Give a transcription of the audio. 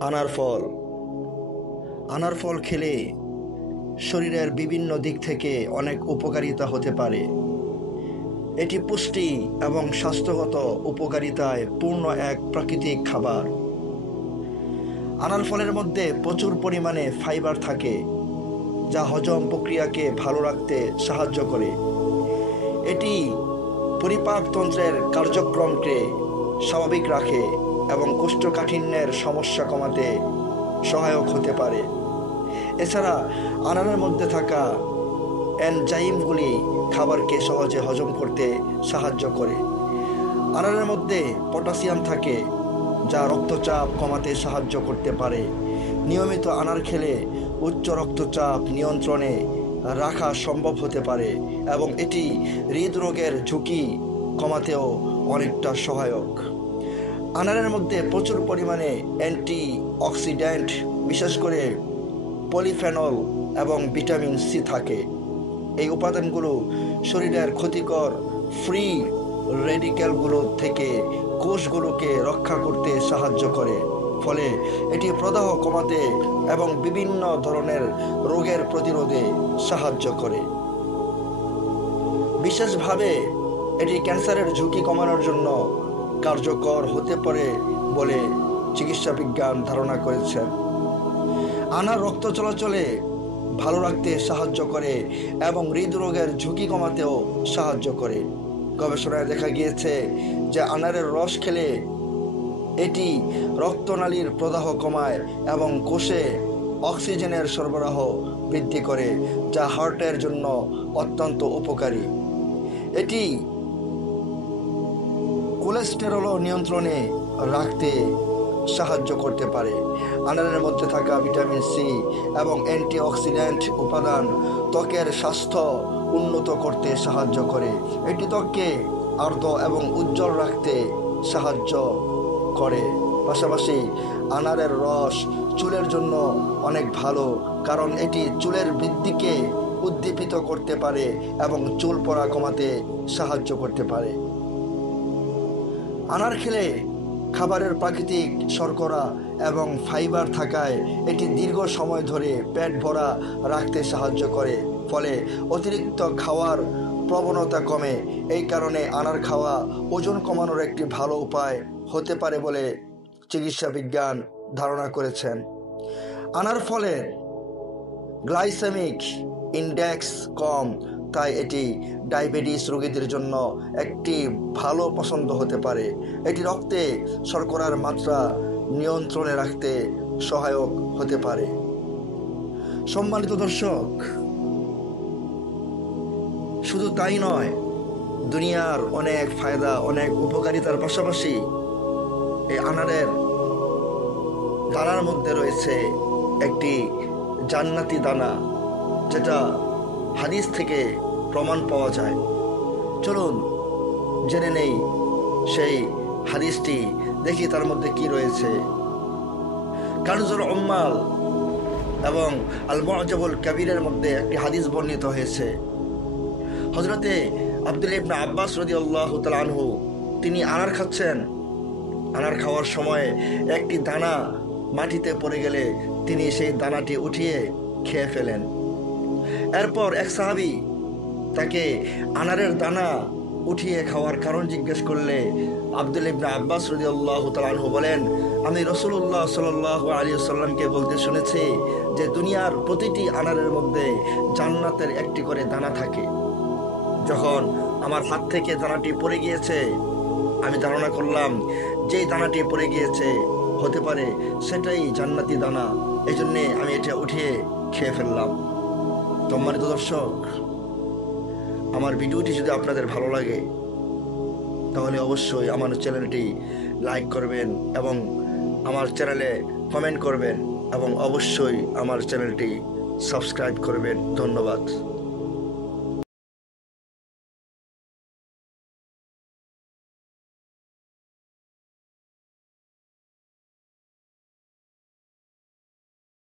আনার ফল। আনার ফল খেলে শরীরের বিভিন্ন দিক থেকে অনেক উপকারিতা হতে পারে। এটি পুষ্টি এবং স্বাস্থ্যগত উপকারিতায় পূর্ণ এক প্রাকৃতিক খাবার। আনার ফলের মধ্যে প্রচুর পরিমাণে ফাইবার থাকে, যা হজম প্রক্রিয়াকে ভালো রাখতে সাহায্য করে। এটি পরিপাকতন্ত্রের কার্যক্রমকে স্বাভাবিক রাখে এবং কোষ্ঠকাঠিন্যের সমস্যা কমাতে সহায়ক হতে পারে। এছাড়া আনারের মধ্যে থাকা এনজাইমগুলি খাবারকে সহজে হজম করতে সাহায্য করে। আনারের মধ্যে পটাশিয়াম থাকে, যা রক্তচাপ কমাতে সাহায্য করতে পারে। নিয়মিত আনার খেলে উচ্চ রক্তচাপ নিয়ন্ত্রণে রাখা সম্ভব হতে পারে এবং এটি হৃদরোগের ঝুঁকি কমাতেও অনেকটা সহায়ক। আনারের মধ্যে প্রচুর পরিমাণে অ্যান্টি অক্সিডেন্ট, বিশেষ করে পলিফেনল এবং ভিটামিন সি থাকে। এই উপাদানগুলো শরীরের ক্ষতিকর ফ্রি রেডিক্যালগুলো থেকে কোষগুলোকে রক্ষা করতে সাহায্য করে, ফলে এটি প্রদাহ কমাতে এবং বিভিন্ন ধরনের রোগের প্রতিরোধে সাহায্য করে। বিশেষভাবে এটি ক্যান্সারের ঝুঁকি কমানোর জন্য কার্যকর হতে পারে বলে চিকিৎসা বিজ্ঞান ধারণা করেছেন। আনার রক্ত চলাচলে ভালো রাখতে সাহায্য করে এবং হৃদরোগের ঝুঁকি কমাতেও সাহায্য করে। গবেষণায় দেখা গিয়েছে যে আনারের রস খেলে এটি রক্তনালীর প্রদাহ কমায় এবং কোষে অক্সিজেনের সরবরাহ বৃদ্ধি করে, যা হার্টের জন্য অত্যন্ত উপকারী। এটি কোলেস্টেরল নিয়ন্ত্রণে রাখতে সাহায্য করতে পারে। আনারের মধ্যে থাকা ভিটামিন সি এবং অ্যান্টিঅক্সিডেন্ট উপাদান ত্বকের স্বাস্থ্য উন্নত করতে সাহায্য করে। এটি ত্বককে আর্দ্র এবং উজ্জ্বল রাখতে সাহায্য করে। পাশাপাশি আনারের রস চুলের জন্য অনেক ভালো, কারণ এটি চুলের বৃদ্ধিকে উদ্দীপিত করতে পারে এবং চুল পড়া কমাতে সাহায্য করতে পারে। আনার খেলে খাবারের প্রাকৃতিক শর্করা এবং ফাইবার থাকায় এটি দীর্ঘ সময় ধরে পেট ভরা রাখতে সাহায্য করে, ফলে অতিরিক্ত খাওয়ার প্রবণতা কমে। এই কারণে আনার খাওয়া ওজন কমানোর একটি ভালো উপায় হতে পারে বলে চিকিৎসা বিজ্ঞান ধারণা করেছেন। আনার ফলে গ্লাইসেমিক ইন্ডেক্স কম, তাই এটি ডায়াবেটিস রোগীদের জন্য একটি ভালো পছন্দ হতে পারে। এটি রক্তে শর্করার মাত্রা নিয়ন্ত্রণে রাখতে সহায়ক হতে পারে। সম্মানিত দর্শক, শুধু তাই নয়, দুনিয়ার অনেক ফায়দা, অনেক উপকারিতার পাশাপাশি এই আনারের দানার মধ্যে রয়েছে একটি জান্নাতি দানা, যেটা হাদিস থেকে প্রমাণ পাওয়া যায়। চলুন জেনে নেই সেই হাদিসটি, দেখি তার মধ্যে কি রয়েছে। কানজুল উম্মাল এবং আল মুআজাবুল কাবীরের মধ্যে একটি হাদিস বর্ণিত হয়েছে। হযরতে আব্দুল্লাহ ইবনে আব্বাস রাদিয়াল্লাহু তাআলা আনহু তিনি আনার খাচ্ছেন। আনার খাওয়ার সময় একটি দানা মাটিতে পড়ে গেলে তিনি সেই দানাটি উঠিয়ে খেয়ে ফেলেন। এরপর এক সাহাবী তাকে আনারের দানা উঠিয়ে খাওয়ার কারণ জিজ্ঞেস করলে আব্দুল্লাহ ইবনে আব্বাস রাদিয়াল্লাহু তাআলা আনহু বলেন, আমি রাসূলুল্লাহ সাল্লাল্লাহু আলাইহি ওয়াসাল্লামকে বলতে শুনেছি যে দুনিয়ার প্রতিটি আনারের মধ্যে জান্নাতের একটি করে দানা থাকে। যখন আমার হাত থেকে দানাটি পড়ে গিয়েছে, আমি ধারণা করলাম যেই দানাটি পড়ে গিয়েছে হতে পারে সেটাই জান্নাতি দানা, এই জন্যে আমি এটা উঠিয়ে খেয়ে ফেললাম। সম্মানিত দর্শক, আমার ভিডিওটি যদি আপনাদের ভালো লাগে তাহলে অবশ্যই আমার চ্যানেলটি লাইক করবেন এবং আমার চ্যানেলে কমেন্ট করবেন এবং অবশ্যই আমার চ্যানেলটি সাবস্ক্রাইব করবেন। ধন্যবাদ।